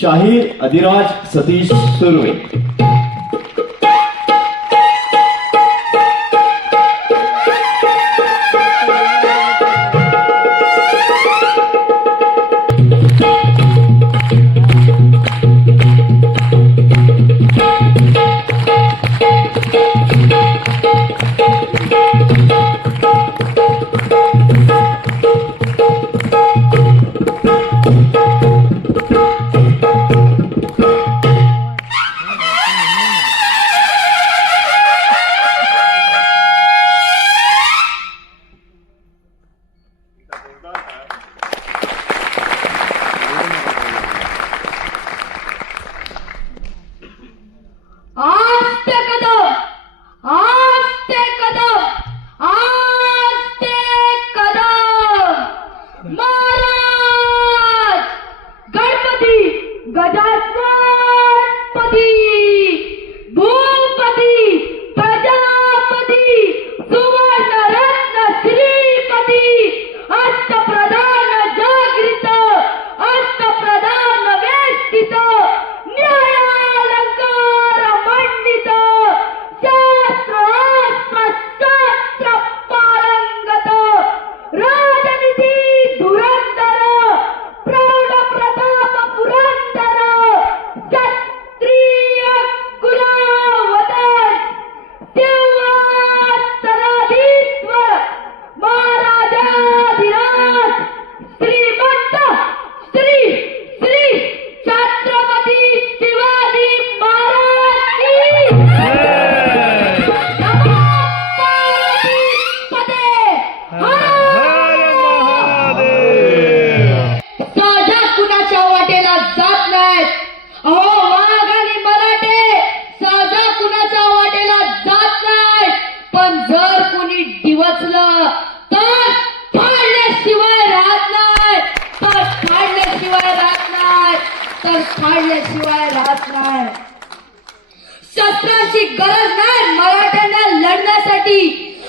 शाहीर अधिराज सतीश सुरवे. तर काढल्याशिवाय राहत नाही. शस्त्रांची गरज नाही मराठ्यांना लढण्यासाठी.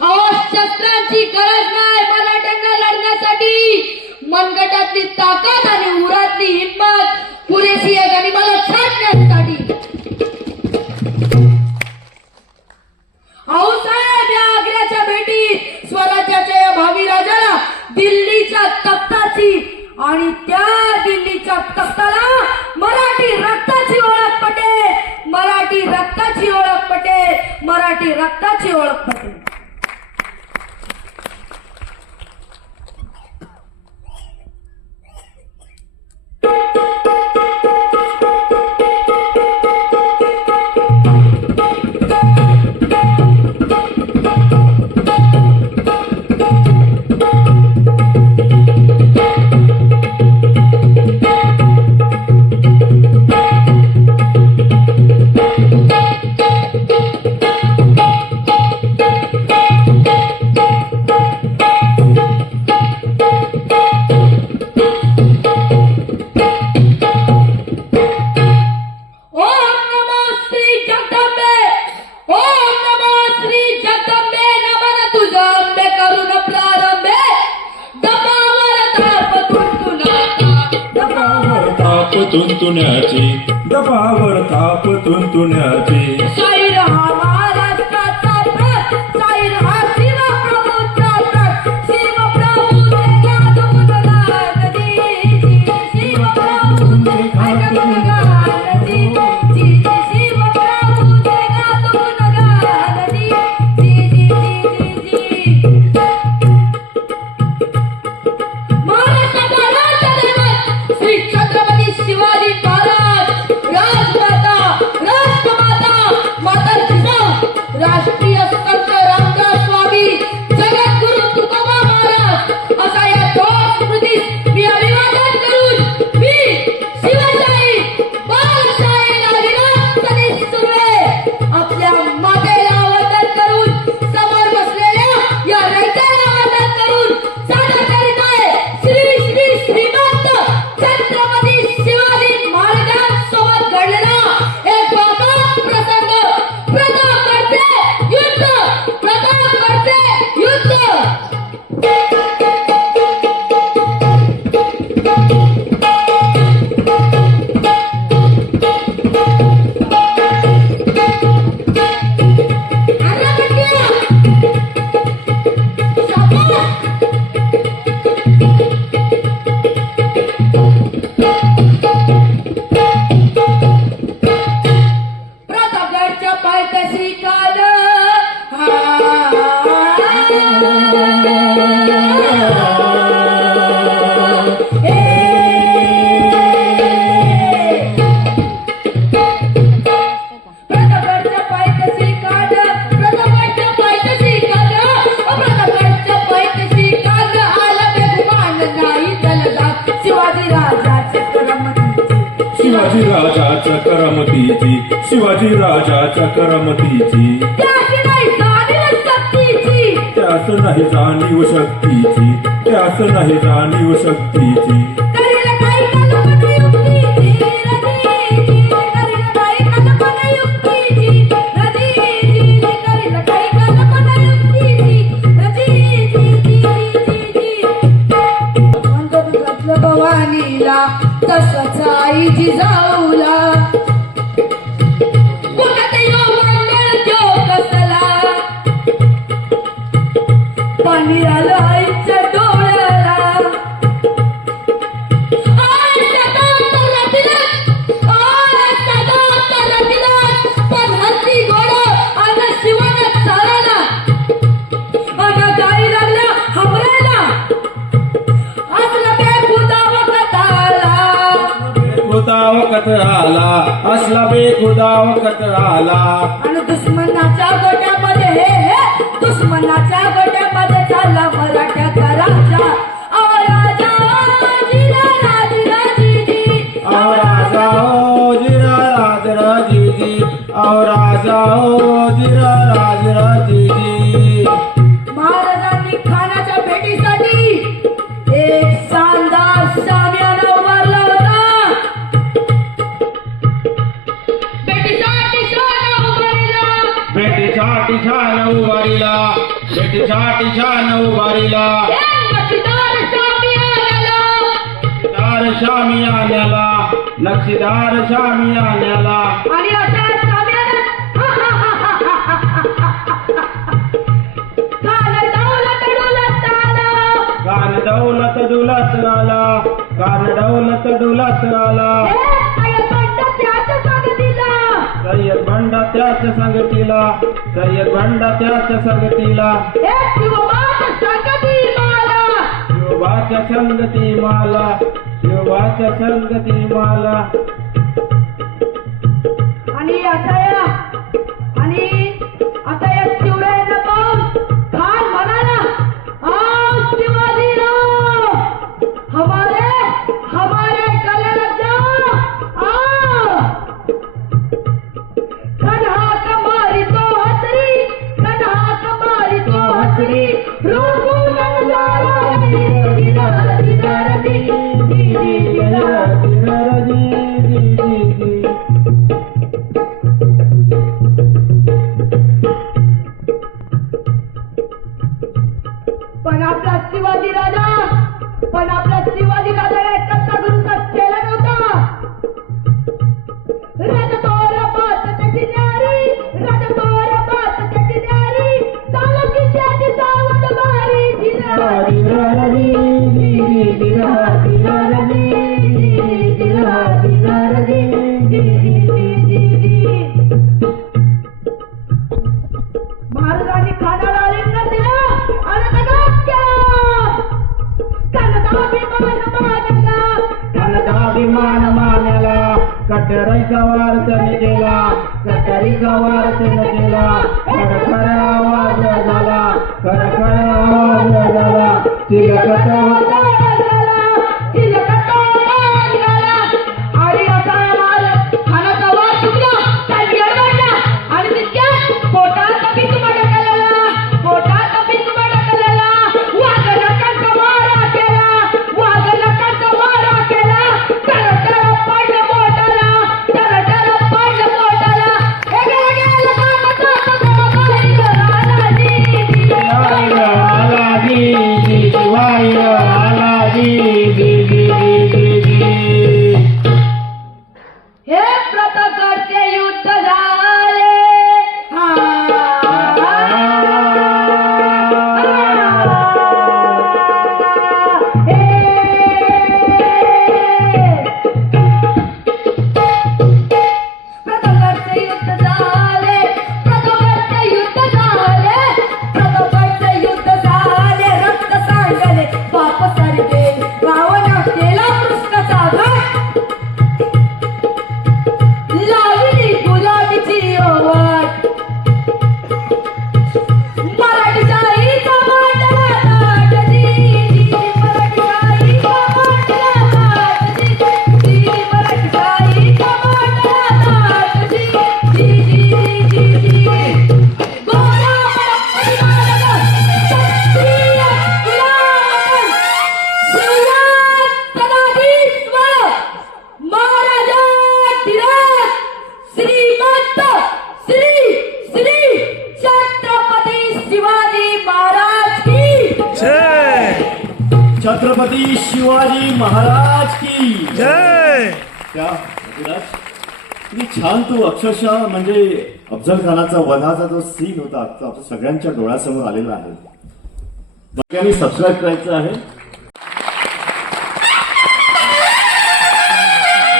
अहो शस्त्रांची गरज नाही मराठ्यांना लढण्यासाठी. मनगटातली ताकद आणि उरातली हिंमत पुरेशी आहे आणि मला तुंतुण्याची दबावर ताप तुंतुण्याची शिवाजी राजाच्या करमतीची शिवाजी राजाच्या करमतीची त्यास नाही जाणीव शक्तीची त्यास नाही जाणीव शक्तीची. Dizal वखत आला असला बेखुदा वखत आला आणि दुश्मनाच्या गोट्यामध्ये हे हे दुश्मनाच्या नक्षीदार शामी आल्याला. आणि अशा साम्याला डुलत आला कान दौलत डुलत आला कान सय्यद त्याच संगतीला. सय्यद त्याच संगतीला. संगती माला शिवाच संगती मला. आणि आता या आणि आता या पण आपला शिवाजी राजा पण आपला शिवाजी राजा एकत्र गुरु Tiene la छत्रपती शिवाजी महाराज की जय! किती छान तो अक्षरशः म्हणजे अफजल खानाचा वधाचा जो सीन होता तो आपल्या सगळ्यांच्या डोळ्यासमोर आलेला आहे. बाकीयांनी सबस्क्राईब करायचं आहे.